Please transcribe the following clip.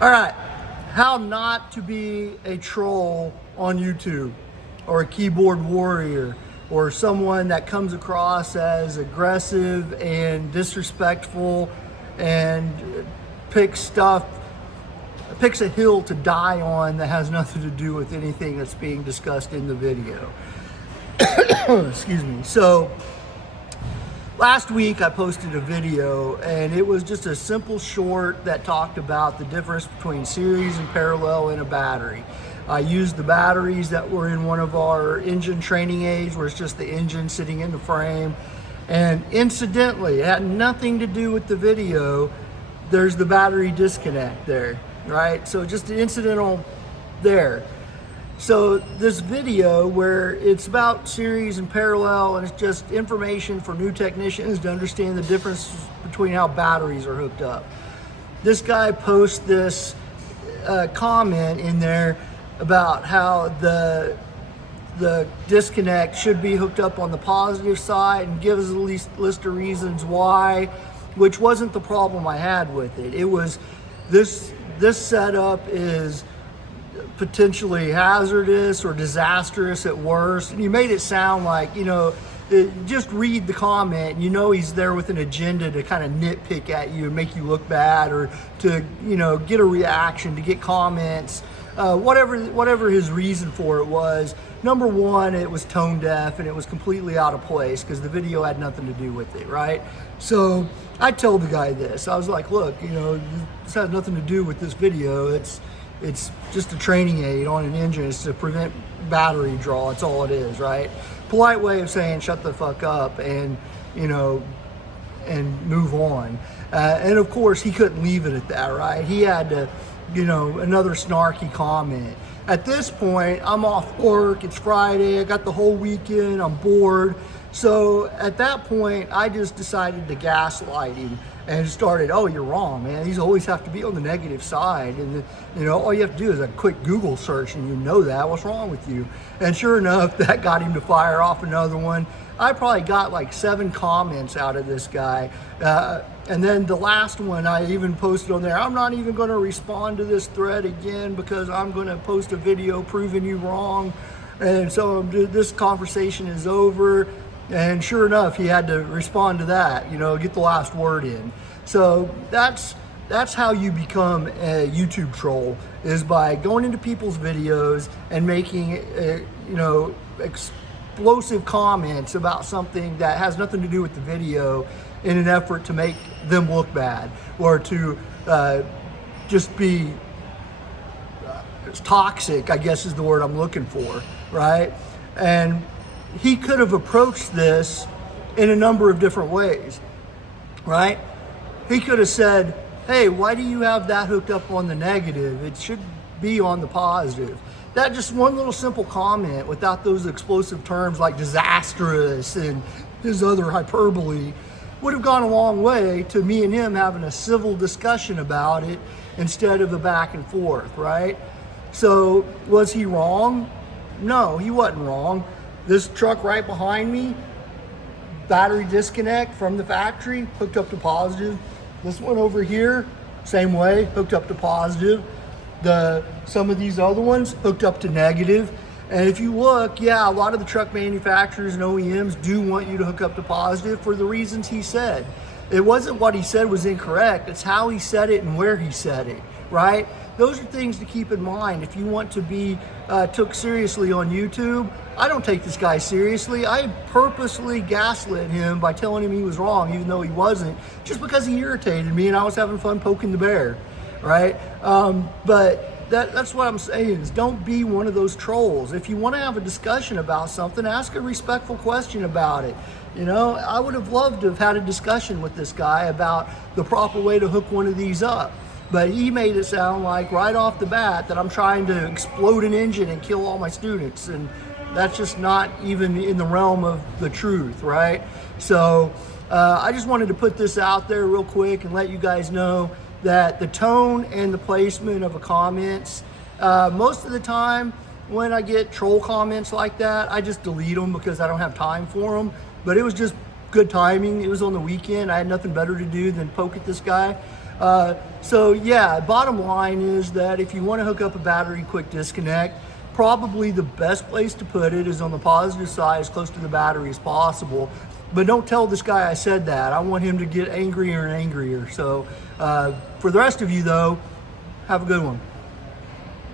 All right, how not to be a troll on YouTube, or a keyboard warrior, or someone that comes across as aggressive and disrespectful and picks a hill to die on that has nothing to do with anything that's being discussed in the video. Excuse me. So last week I posted a video, and it was just a simple short that talked about the difference between series and parallel in a battery. I used the batteries that were in one of our engine training aids, where it's just the engine sitting in the frame. And incidentally, it had nothing to do with the video. There's the battery disconnect there, right? So just an incidental there. So this video, where it's about series and parallel, and it's just information for new technicians to understand the difference between how batteries are hooked up. This guy posts this comment in there about how the disconnect should be hooked up on the positive side, and gives a list of reasons why, which wasn't the problem I had with it. It was this setup is potentially hazardous or disastrous at worst. And you made it sound like, just read the comment, he's there with an agenda to kind of nitpick at you and make you look bad, or to, get a reaction, to get comments, whatever his reason for it was. Number one, it was tone deaf, and it was completely out of place because the video had nothing to do with it, right? So I told the guy this. I was like, look, this has nothing to do with this video. It's just a training aid on an engine. It's to prevent battery draw. That's all it is, right? Polite way of saying shut the fuck up and, and move on. And of course, he couldn't leave it at that, right? He had to, another snarky comment. At this point, I'm off work. It's Friday. I got the whole weekend. I'm bored. So at that point, I just decided to gaslight him and started, oh, you're wrong, man. These always have to be on the negative side. And, all you have to do is a quick Google search and you know that. What's wrong with you? And sure enough, that got him to fire off another one. I probably got like 7 comments out of this guy. And then the last one I even posted on there, I'm not even going to respond to this thread again because I'm going to post a video proving you wrong. And so this conversation is over. And sure enough, he had to respond to that, get the last word in. So that's how you become a YouTube troll, is by going into people's videos and making, explosive comments about something that has nothing to do with the video in an effort to make them look bad, or to just be toxic, I guess is the word I'm looking for, right? And he could have approached this in a number of different ways, right? He could have said, hey, why do you have that hooked up on the negative? It should be on the positive. That just one little simple comment without those explosive terms like disastrous and his other hyperbole would have gone a long way to me and him having a civil discussion about it instead of a back and forth, right? So was he wrong? No, he wasn't wrong. This truck right behind me, battery disconnect from the factory, hooked up to positive. This one over here, same way, hooked up to positive. Some of these other ones hooked up to negative. And if you look, yeah, a lot of the truck manufacturers and OEMs do want you to hook up to positive for the reasons he said. It wasn't what he said was incorrect, it's how he said it and where he said it, right? Those are things to keep in mind if you want to be took seriously on YouTube. I don't take this guy seriously. I purposely gaslit him by telling him he was wrong, even though he wasn't, just because he irritated me and I was having fun poking the bear, right? But that's what I'm saying, is don't be one of those trolls. If you want to have a discussion about something, ask a respectful question about it. I would have loved to have had a discussion with this guy about the proper way to hook one of these up. But he made it sound like right off the bat that I'm trying to explode an engine and kill all my students. And that's just not even in the realm of the truth, right? So I just wanted to put this out there real quick and let you guys know that the tone and the placement of the comments, most of the time when I get troll comments like that, I just delete them because I don't have time for them. But it was just good timing. It was on the weekend. I had nothing better to do than poke at this guy. So yeah, bottom line is that if you want to hook up a battery quick disconnect, probably the best place to put it is on the positive side, as close to the battery as possible. But don't tell this guy I said that. I want him to get angrier and angrier. So for the rest of you though, have a good one.